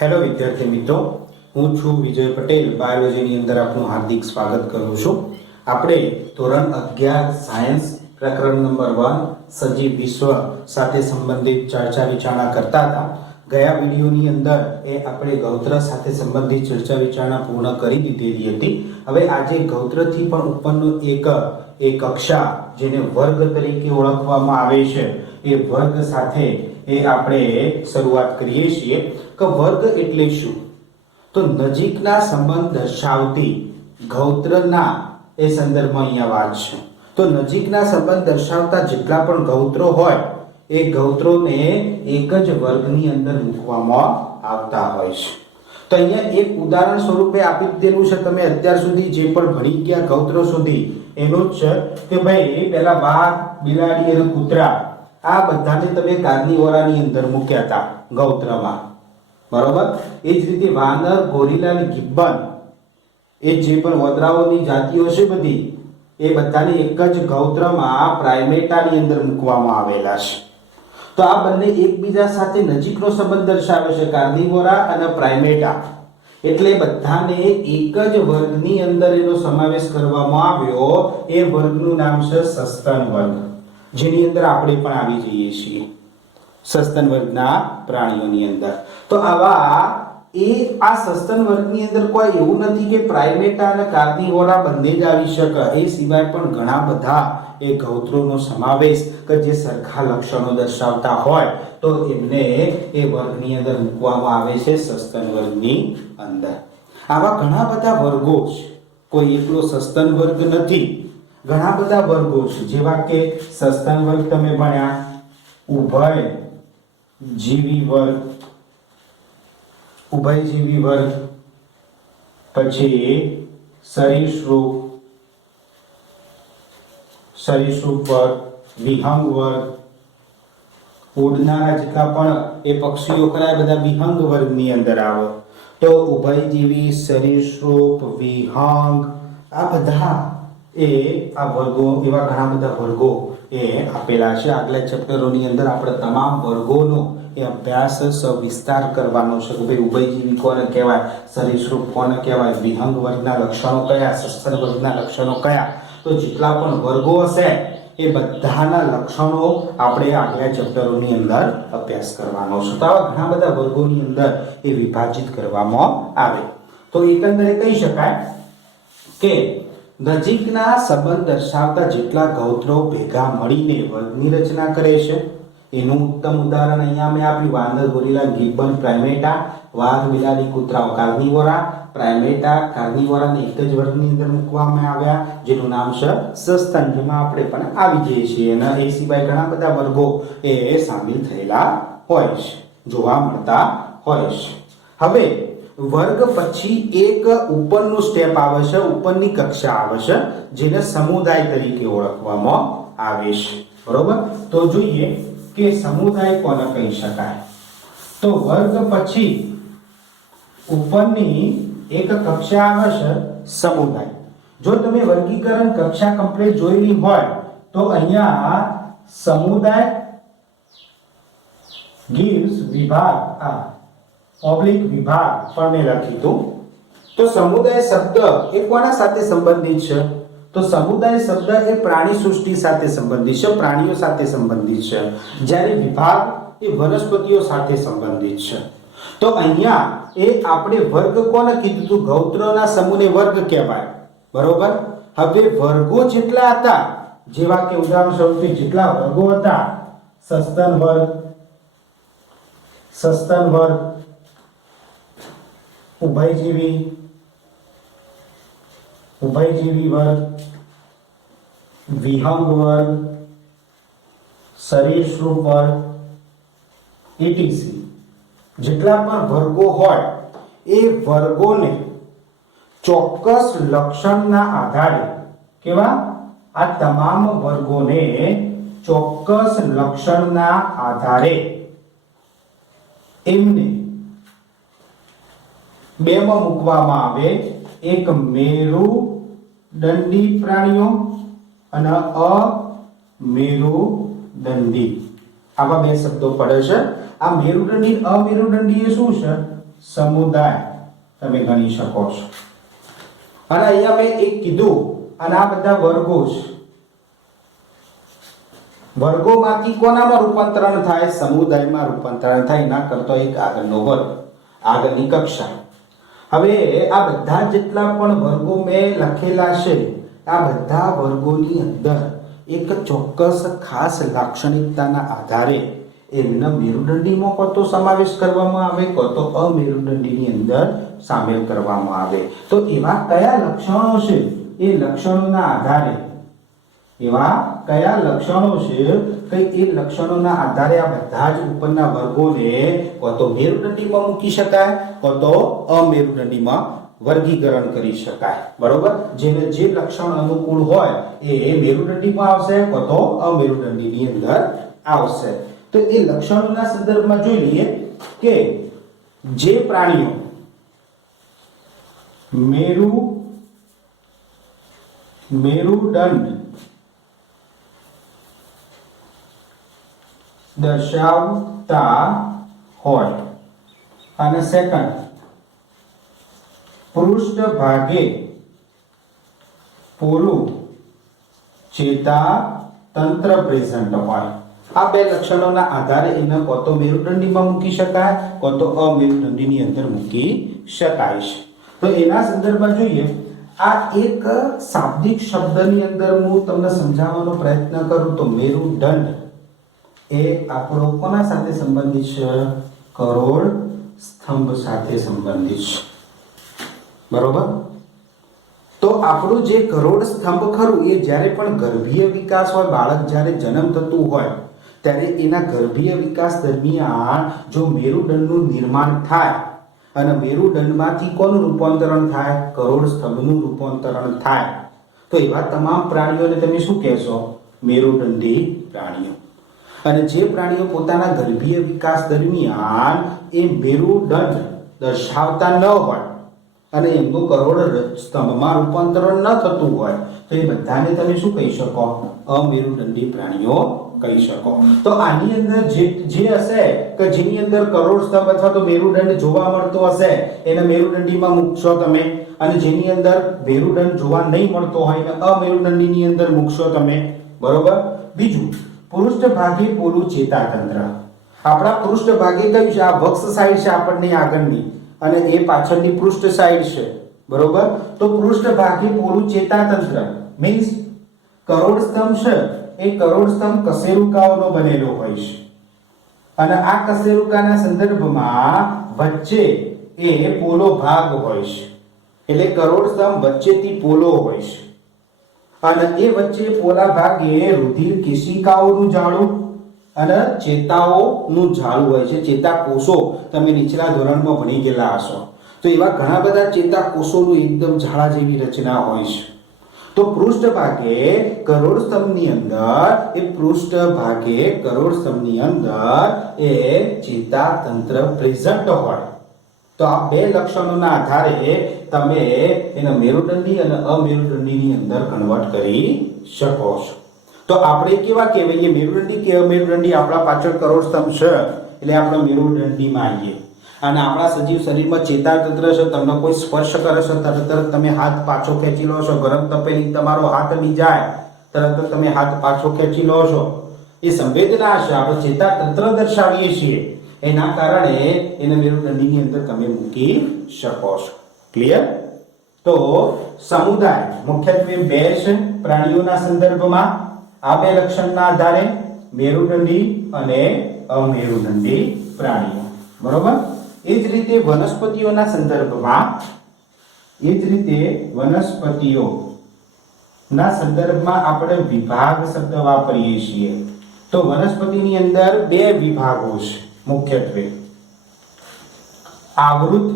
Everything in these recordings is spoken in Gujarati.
હેલો વિદ્યાર્થી મિત્રો, હું છું વિજય પટેલ. બાયોલોજીની અંદર આપનું હાર્દિક સ્વાગત કરું છું. આપણે ધોરણ 11 સાયન્સ પ્રકરણ નંબર 1 સજીવ વિશ્વ સાથે સંબંધિત ચર્ચા વિચારણા કરતા હતા. ગયા વિડીયોની અંદર આપણે ગૌત્ર સાથે સંબંધિત ચર્ચા વિચારણા પૂર્ણ કરી દીધેલી હતી. હવે આજે ગૌત્રથી પણ ઉપરનો એક કક્ષા જેને વર્ગ તરીકે ઓળખવામાં આવે છે એ વર્ગ સાથે આપણે શરૂઆત કરીએ છીએ કે વર્ગ એટલે શું? તો નજીકના સંબંધ દર્શાવતી ગૌત્રના એ સંદર્ભમાં અહીંયા વાત છે. તો નજીકના સંબંધ દર્શાવતા જેટલા પણ ગૌત્રો હોય એ ગૌત્રોને એક જ વર્ગની અંદર મૂકવામાં આવતા હોય છે. તો અહીંયા એક ઉદાહરણ સ્વરૂપે આપી દીધેલું છે. તમે અત્યાર સુધી જે પણ ભણી ગયા ગૌત્રો સુધી એનું જ છે કે ભાઈ પેલા વાઘ, બિલાડી અને કૂતરા આ બધાને તમે કાર્નિવોરાની અંદર મૂક્યા હતા ગૌત્રમાં, બરોબર? એ જ રીતે વાનર, ગોરીલા અને ગિબ્બન એ જે પણ વદરાઓની જાતિઓ છે બધી એ બધાને એક જ ગૌત્રમાં પ્રાઇમેટાની અંદર મૂકવામાં આવેલા છે. તો આ બંને એકબીજા સાથે નજીકનો સંબંધ દર્શાવે છે, કાર્નિવોરા અને પ્રાઇમેટા. એટલે બધાને એક જ વર્ગની અંદર એનો સમાવેશ કરવામાં આવ્યો. એ વર્ગનું નામ છે સસ્તન વર્ગ, જેની અંદર આપણે પણ આવી જઈએ છીએ સસ્તન વર્ગના પ્રાણીઓની અંદર. તો આ સસ્તન વર્ગની અંદર કોઈ એવું નથી કે પ્રાઇમેટા અને કાર્નિવોરા બંને જ આવી શકે. એ સિવાય પણ ઘણા બધા એ ગૌત્રોનો સમાવેશ કે જે સરખા લક્ષણો દર્શાવતા હોય તો એમને એ વર્ગની અંદર મૂકવામાં આવે છે સસ્તન વર્ગની અંદર. આવા ઘણા બધા વર્ગો છે, કોઈ એકલો સસ્તન વર્ગ નથી. ઘણા બધા વર્ગો છે, જેવા કે સસ્તન વર્ગ તમે ભણ્યા, ઉભયજીવી વર્ગ, પછી સરીસૃપ વર્ગ, વિહંગ વર્ગ, ઉડનારા જેટલા પણ એ પક્ષીઓ ખરા બધા વિહંગ વર્ગની અંદર આવે. તો ઉભયજીવી, સરીસૃપ, વિહંગ આ બધા આ વર્ગો, એવા ઘણા બધા વર્ગો એ આપેલા છે. આગલા ચેપ્ટરોની અંદર આપણે તમામ વર્ગોનો એ અભ્યાસ વિસ્તાર કરવાનો છે કે ભાઈ ઉભયજીવી કોને કહેવાય, સરીસૃપ કોને કહેવાય, વિહંગ વર્ગના લક્ષણો કયા, સસ્તન વર્ગના લક્ષણો કયા. તો જેટલા પણ વર્ગો હશે એ બધાના લક્ષણો આપણે આગલા ચેપ્ટરોની અંદર અભ્યાસ કરવાનો છે. તો આવા ઘણા બધા વર્ગોની અંદર એ વિભાજિત કરવામાં આવે. તો એકંદરે કહી શકાય કે નજીકના સંબંધ દર્શાવતા જેટલા ગૌત્રો ભેગા મળીને વર્ગની રચના કરે છે એનું ઉત્તમ ઉદાહરણ અહીંયા મેં આપ્યું. વાનર, ગોરીલા, ગિબ્બન પ્રાઇમેટા, વાઘ, બિલાડી, કૂતરાઓ કાર્નિવોરા. પ્રાઇમેટા, કાર્નિવોરાને એક જ વર્ગની અંદર મૂકવામાં આવ્યા જેનું નામ છે સસ્તન, જેમાં આપણે પણ આવી જઈએ છીએ. અને એ સિવાય ઘણા બધા વર્ગો એ સામેલ થયેલા હોય છે, જોવા મળતા હોય છે. હવે વર્ગ પછી એક ઉપરનું સ્ટેપ આવે છે, ઉપરની કક્ષા આવે છે જેને સમુદાય તરીકે ઓળખવામાં આવે છે, બરોબર? તો જોઈએ કે સમુદાય કોને કહી શકાય. તો વર્ગ પછી ઉપરની એક કક્ષા આવે છે સમુદાય. જો તમે વર્ગીકરણ કક્ષા કમ્પ્લીટ જોયેલી હોય તો અહીંયા સમુદાય gives વિભાગ વિભાગ પણ મેં લખી હતું. તો સમુદાય શબ્દ એ કોના સાથે સંબંધિત છે? તો સમુદાય શબ્દ એ પ્રાણી સૃષ્ટિ સાથે સંબંધિત છે, પ્રાણીઓ સાથે સંબંધિત છે, જ્યારે વિભાગ એ વનસ્પતિઓ સાથે સંબંધિત છે. તો અહીંયા એ આપણે વર્ગ કોને કીધું હતું? ગૌત્રના સમૂહને વર્ગ કહેવાય, બરોબર? હવે વર્ગો જેટલા હતા, જેવા કે ઉદાહરણ સ્વરૂપે જેટલા વર્ગો હતા, સસ્તન વર્ગ, ઉભયજીવી વર્ગ, વિહંગ વર્ગ, સરીસૃપ વર્ગ etc. જેટલા પણ વર્ગો હોય એ વર્ગોને ચોક્કસ લક્ષણના આધારે, કેવા? આ તમામ વર્ગોને ચોક્કસ લક્ષણના આધારે એમને બેમાં મૂકવામાં આવે. એક મેરુદંડી પ્રાણીઓ અને અમેરુદંડી, આવા બે શબ્દો પડે છે. આ મેરુદંડી અમેરુદંડી એ શું છે? સમુદાય તમે ગણી શકો છો. અને અહીંયા મેં એક કીધું અને આ બધા વર્ગો છે. વર્ગોમાંથી કોનામાં રૂપાંતરણ થાય? સમુદાયમાં રૂપાંતરણ થાય. ના કરતો એક આગળનો વર્ગ, આગળની કક્ષા. હવે આ બધા જેટલા પણ વર્ગો મેં લખેલા છે, આ બધા વર્ગોની અંદર એક ચોક્કસ ખાસ લાક્ષણિકતાના આધારે એમના મેરુદંડીમાં કો તો સમાવેશ કરવામાં આવે, કો તો અમેરુદંડીની અંદર સામેલ કરવામાં આવે. તો એવા કયા લક્ષણો છે? એ લક્ષણોના આધારે એવા કયા લક્ષણો છે કે એ લક્ષણોના આધારે આ બધા જ ઉપરના વર્ગોને કો તો મેરુદંડીમાં મૂકી શકાય, કો તો અમેરુદંડીમાં વર્ગીકરણ કરી શકાય. બરોબર? જેને જે લક્ષણ અનુકૂળ હોય એ મેરુદંડીમાં આવશે, કો તો અમેરુદંડીની અંદર આવશે. તો એ લક્ષણોના સંદર્ભમાં જોઈ લઈએ કે જે પ્રાણીઓ મેરુદંડ દર્શાવતા હોય અને સેકન્ડ પૃષ્ઠભાગે પોલું ચેતાતંત્ર પ્રેઝન્ટ હોય. આ બે લક્ષણોના આધારે એને કો તો મેરુદંડીમાં મૂકી શકાય, કો તો અમેરુદંડીની અંદર મૂકી શકાય છે. તો એના સંદર્ભમાં જોઈએ, આ એક શાબ્દિક શબ્દની અંદર હું તમને સમજાવવાનો પ્રયત્ન કરું તો મેરુદંડ એ આપણો કોના સાથે સંબંધિત છે? કરોડ સ્તંભ સાથે સંબંધિત છે. બરોબર? તો આપણું જે કરોડ સ્તંભ ખરું એ જ્યારે પણ ગર્ભીય વિકાસ હોય, બાળક જ્યારે જન્મ થતું હોય ત્યારે એના ગર્ભીય વિકાસ દરમિયાન જો મેરુદંડનું નિર્માણ થાય અને મેરુદંડમાંથી કોનું રૂપાંતરણ થાય? કરોડ સ્તંભનું રૂપાંતરણ થાય. તો એવા તમામ પ્રાણીઓને તમે શું કહેશો? મેરુદંડી પ્રાણીઓ. અને જે પ્રાણીઓ પોતાના ગર્ભીય વિકાસ દરમિયાન એ મેરુદંડ દર્શાવતા ન હોય અને એમનું કરોડ સ્તંભમાં રૂપાંતરણ ન થતું હોય તો એ બધાને તમે શું કહી શકો? અમેરુદંડી પ્રાણીઓ કહી શકો. તો આની અંદર જે હશે કે જેની અંદર કરોડ સ્તંભ અથવા તો મેરુદંડ જોવા મળતો હશે એને મેરુદંડીમાં મૂકશો તમે, અને જેની અંદર મેરુદંડ જોવા નહીં મળતો હોય એને અમેરુદંડીની અંદર મૂકશો તમે. બરોબર? બીજું, પૃષ્ઠભાગે પોલું ચેતાતંત્ર. આપણા પૃષ્ઠભાગે કયું છે? આ વક્ષ સાઈડ છે આપણને આગળની, અને એ પાછળની પૃષ્ઠ સાઈડ છે. બરોબર? તો પૃષ્ઠભાગે પોલું ચેતાતંત્ર મીન્સ કરોડ સ્તંભ છે એ કરોડ સ્તંભ કશેરુકાઓનો બનેલો હોય છે, અને આ કશેરુકાના સંદર્ભમાં વચ્ચે એ પોલો ભાગ હોય છે. એટલે કરોડ સ્તંભ વચ્ચેથી પોલો હોય છે, અને એ વચ્ચે પોલા ભાગે રુધિર કેશિકાઓનું જાળું અને ચેતાઓનું જાળું હોય છે. ચેતાકોષો તમે નીચલા ધોરણમાં ભણી ગયેલા હશો, તો એવા ઘણા બધા ચેતાકોષોનું એકદમ ઝાડા જેવી રચના હોય છે. તો પૃષ્ઠભાગે કરોડ સ્તંભની અંદર એ ચેતાતંત્ર પ્રેઝન્ટ હોય. તો આ બે લક્ષણોના આધારે તમે એને મેરુદંડી અને અમેરુદંડીની અંદર કન્વર્ટ કરી શકો છો. તો આપણે કેવા કહેવાય? મેરુદંડી કે અમેરુદંડી? આપણા પાછળ કરોડ સ્તંભ છે એટલે આપણે મેરુદંડીમાં આવીએ. અને આપણા સજીવ શરીરમાં ચેતાતંત્ર છે, તમને કોઈ સ્પર્શ કરે છે તરત તમે હાથ પાછો ખેંચી લો છો. ગરમ તપેલી તમારો હાથ બી જાય તરત તમે હાથ પાછો ખેંચી લો છો. એ સંવેદના છે, આપણે ચેતાતંત્ર દર્શાવીએ છીએ. એના કારણે એને મેરુદંડીની અંદર તમે મૂકી શકો છો. ક્લિયર? તો સમુદાય મુખ્યત્વે બે છે પ્રાણીઓના સંદર્ભમાં. આ બે લક્ષણના આધારે મેરુદંડી અને અમેરુદંડી પ્રાણીઓ. બરોબર? એ જ રીતે વનસ્પતિઓના સંદર્ભમાં આપણે વિભાગ શબ્દ વાપરીએ છીએ. તો વનસ્પતિની અંદર બે વિભાગો છે મુખ્યત્વે: આવૃત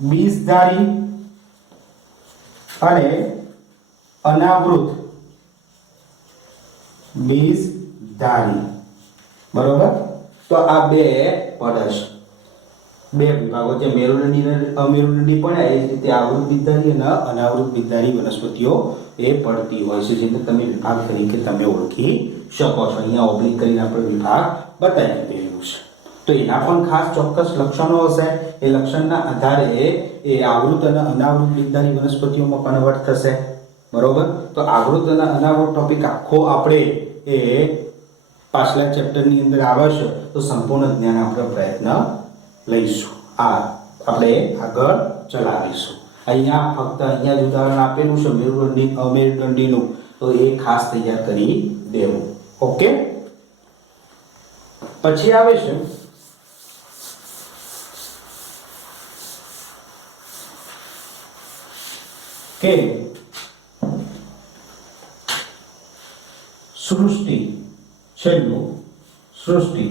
બીજધારી અને અનાવૃત બીજધારી. બરોબર? તો આ બે પડે છે, બે વિભાગો છે. મેરુદંડી અને અમેરુદંડી પણ એ જ રીતે આવૃત બીજધારી અને અનાવૃત બીજધારી વનસ્પતિઓ એ પડતી હોય છે, જેને તમે વિભાગ તરીકે તમે ઓળખી શકો છો. અહીંયા ઓબ્લિક કરીને આપણે વિભાગ બતાવી દીધેલું છે. તો એના પણ ખાસ ચોક્કસ લક્ષણો હશે. એ લક્ષણના આધારે એ આવૃત અને અનાવૃત બીજધારી વનસ્પતિઓમાં કન્વર્ટ થશે. બરોબર. તો આવૃત અને અનાવૃત ટોપિક આખો આપણે એ પાછલા ચેપ્ટરની અંદર આવે છે, તો સંપૂર્ણ જ્ઞાન આપણે પ્રયત્ન લઈશું. આ આપણે આગળ ચલાવીશું. અહીંયા ફક્ત અહીંયા જ ઉદાહરણ આપેલું છે મેરુદંડી અમેરુદંડીનું, તો એ ખાસ તૈયાર કરી દેવું. ઓકે. પછી આવે છે કે સૃષ્ટિ. છેલ્લું સૃષ્ટિ.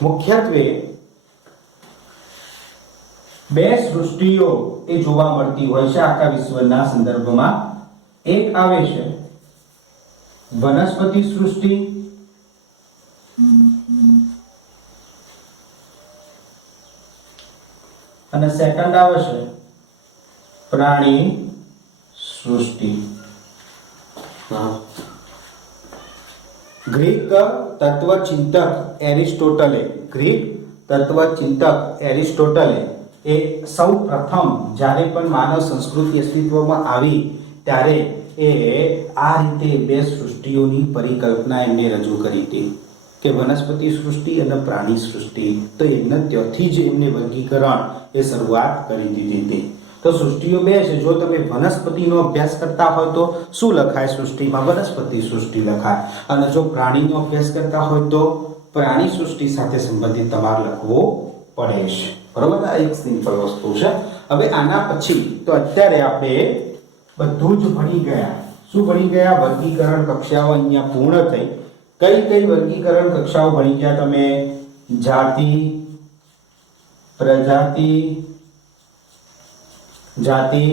મુખ્યત્વે બે સૃષ્ટિઓ એ જોવા મળતી હોય છે આખા વિશ્વના સંદર્ભમાં. એક આવે છે વનસ્પતિ સૃષ્ટિ અને સેકન્ડ આવે છે પ્રાણી સૃષ્ટિ. ગ્રીક તત્વચિંતક એરિસ્ટોટલે એ સૌ પ્રથમ જ્યારે પણ માનવ સંસ્કૃતિ અસ્તિત્વમાં આવી ત્યારે એ આ રીતે બે સૃષ્ટિઓની પરિકલ્પના એમને રજૂ કરી હતી કે વનસ્પતિ સૃષ્ટિ અને પ્રાણી સૃષ્ટિ. તો એમને ત્યાંથી જ એમને વર્ગીકરણ એ શરૂઆત કરી દીધી હતી. તો સૃષ્ટિઓ બે છે. જો તમે વનસ્પતિનો અભ્યાસ કરતા હોય તો શું લખાય સૃષ્ટિમાં? વનસ્પતિ સૃષ્ટિ લખાય. અને જો પ્રાણીનો અભ્યાસ કરતા હોય તો પ્રાણી સૃષ્ટિ સાથે સંબંધિત તમારે લખવું પડે છે. બરોબર. આ એક સિમ્પલ વસ્તુ છે. હવે આના પછી તો અત્યારે આપણે બધું જ ભણી ગયા. શું ભણી ગયા? વર્ગીકરણ કક્ષાઓ અહીંયા પૂર્ણ થઈ. કઈ કઈ વર્ગીકરણ કક્ષાઓ ભણી ગયા તમે? જાતિ,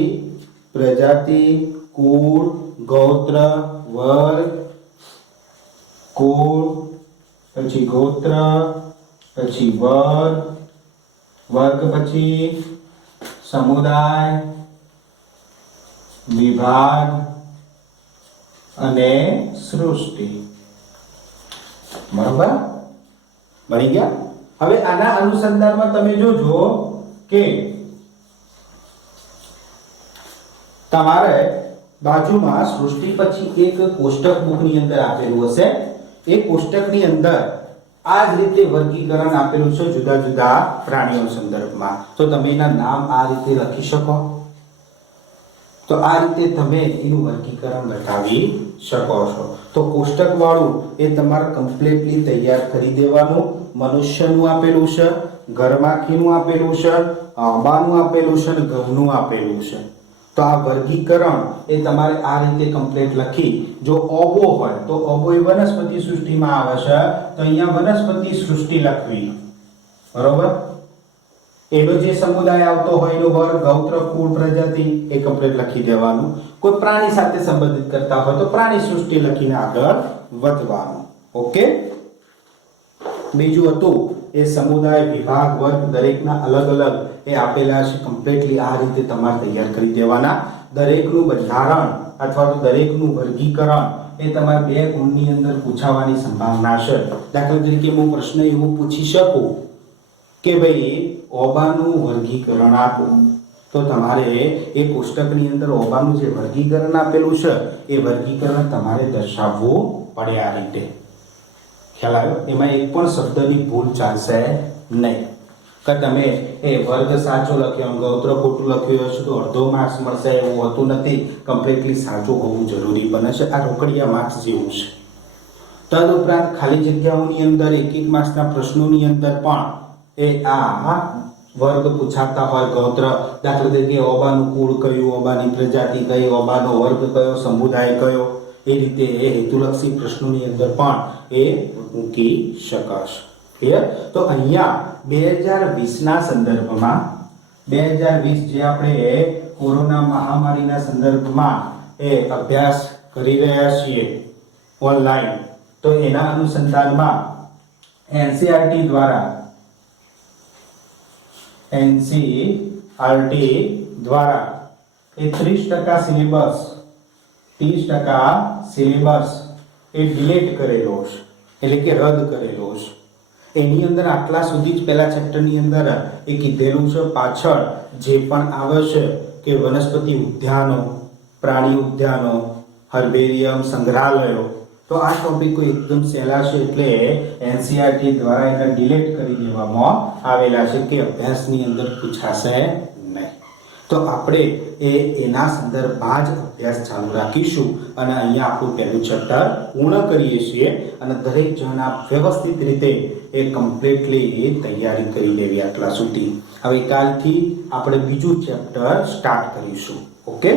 પ્રજાતિ, કુળ, ગોત્ર, વર્ગ, કુળ, પછી ગોત્ર, પછી વર્ગ, પછી સમુદાય, વિભાગ અને સૃષ્ટિ. બરોબર. બની ગયા. હવે આના અનુસંધાનમાં તમે જોજો કે તમારે બાજુમાં સૃષ્ટિ પછી એક કોષ્ટક બુકની અંદર આપેલું હશે. એ કોષ્ટકની અંદર આ જ રીતે વર્ગીકરણ આપેલું છે જુદા જુદા પ્રાણીઓ સંદર્ભમાં. તો તમે એના નામ આ રીતે લખી શકો. તો આ રીતે તમે એનું વર્ગીકરણ બતાવી શકો છો. તો કોષ્ટક વાળું એ તમારે કમ્પ્લીટલી તૈયાર કરી દેવાનું. મનુષ્યનું આપેલું છે, ગરમાખીનું આપેલું છે, આંબાનું આપેલું છે અને ઘઉંનું આપેલું છે. તો આ વર્ગીકરણ એ તમારે આ રીતે કમ્પ્લીટ લખી. જો ઓબો હોય તો ઓબો એ વનસ્પતિ સૃષ્ટિમાં આવે છે, તો અહીંયા વનસ્પતિ સૃષ્ટિ લખવી. બરોબર. એનો જે સમુદાય આવતો હોય એનો વર્ગ, ગોત્ર, કુળ, પ્રજાતિ એ કમ્પ્લીટ લખી દેવાનું. કોઈ પ્રાણી સાથે સંબંધિત કરતા હોય તો પ્રાણી સૃષ્ટિ લખીને આગળ વધવાનું. ઓકે. બીજું હતું એ સમુદાય, વિભાગ, વર્ગ દરેકના અલગ અલગ એ આપેલા છે. કમ્પ્લીટલી આ રીતે તમારે તૈયાર કરી દેવાના. દરેકનું બંધારણ અથવા તો દરેકનું વર્ગીકરણ એ તમારે બે ગુણની અંદર પૂછાવાની સંભાવના છે. દાખલા તરીકે હું પ્રશ્ન એવો પૂછી શકું કે ભાઈ ઓબાનું વર્ગીકરણ આપો, તો તમારે એ કોષ્ટકની અંદર ઓબાનું જે વર્ગીકરણ આપેલું છે એ વર્ગીકરણ તમારે દર્શાવવું પડે આ રીતે. ખ્યાલ આવ્યો? એમાં એક પણ શબ્દની ભૂલ ચાલશે નહીં. કે તમે એ વર્ગ સાચો લખ્યો, ગોત્ર ખોટું લખ્યું હશે તો અડધો માર્ક્સ મળશે એવું હોતું નથી. કમ્પ્લીટલી સાચું હોવું જરૂરી બને છે. આ રોકડિયા માર્ક્સ જેવું છે. તદુપરાંત ખાલી જગ્યાઓની અંદર એક માર્ક્સના પ્રશ્નોની અંદર પણ એ આ વર્ગ પૂછાતા હોય, ગોત્ર, દાખલા તરીકે ઓબાનું કુળ કયું, ઓબાની પ્રજાતિ કઈ, ઓબાનો વર્ગ કયો, સમુદાય કયો, એ રીતે એ હેતુલક્ષી પ્રશ્નોની અંદર પણ એ મૂકી શકાશે. ક્લિયર? તો અહીંયા 2020ના સંદર્ભમાં 2020 જે આપણે કોરોના મહામારીના સંદર્ભમાં એ અભ્યાસ કરી રહ્યા છીએ ઓનલાઈન, તો એના અનુસંધાનમાં એનસીઆરટી દ્વારા એ 30% સિલેબસ 30% સિલેબસ એ ડિલીટ કરેલો છે, એટલે કે રદ કરેલો છે. એની અંદર આટલા સુધી જ પહેલા ચેપ્ટરની અંદર એ કીધેલું છે. પાછળ જે પણ આવે છે કે વનસ્પતિ ઉદ્યાનો, પ્રાણી ઉદ્યાનો, હર્બેરિયમ, સંગ્રહાલયો, તો આ ટોપિકો એકદમ સહેલા છે એટલે એનસીઈઆરટી દ્વારા એને ડિલીટ કરી દેવામાં આવેલા છે કે અભ્યાસની અંદર પૂછાશે નહીં. તો આપણે એના સંદર્ભમાં જ અભ્યાસ ચાલુ રાખીશું અને અહીંયા આપણું પહેલું ચેપ્ટર પૂર્ણ કરીએ છીએ અને દરેક જણા વ્યવસ્થિત રીતે એ કમ્પ્લીટલી તૈયારી કરી લેવી આટલા સુધી. હવે કાલથી આપણે બીજું ચેપ્ટર સ્ટાર્ટ કરીશું. ઓકે.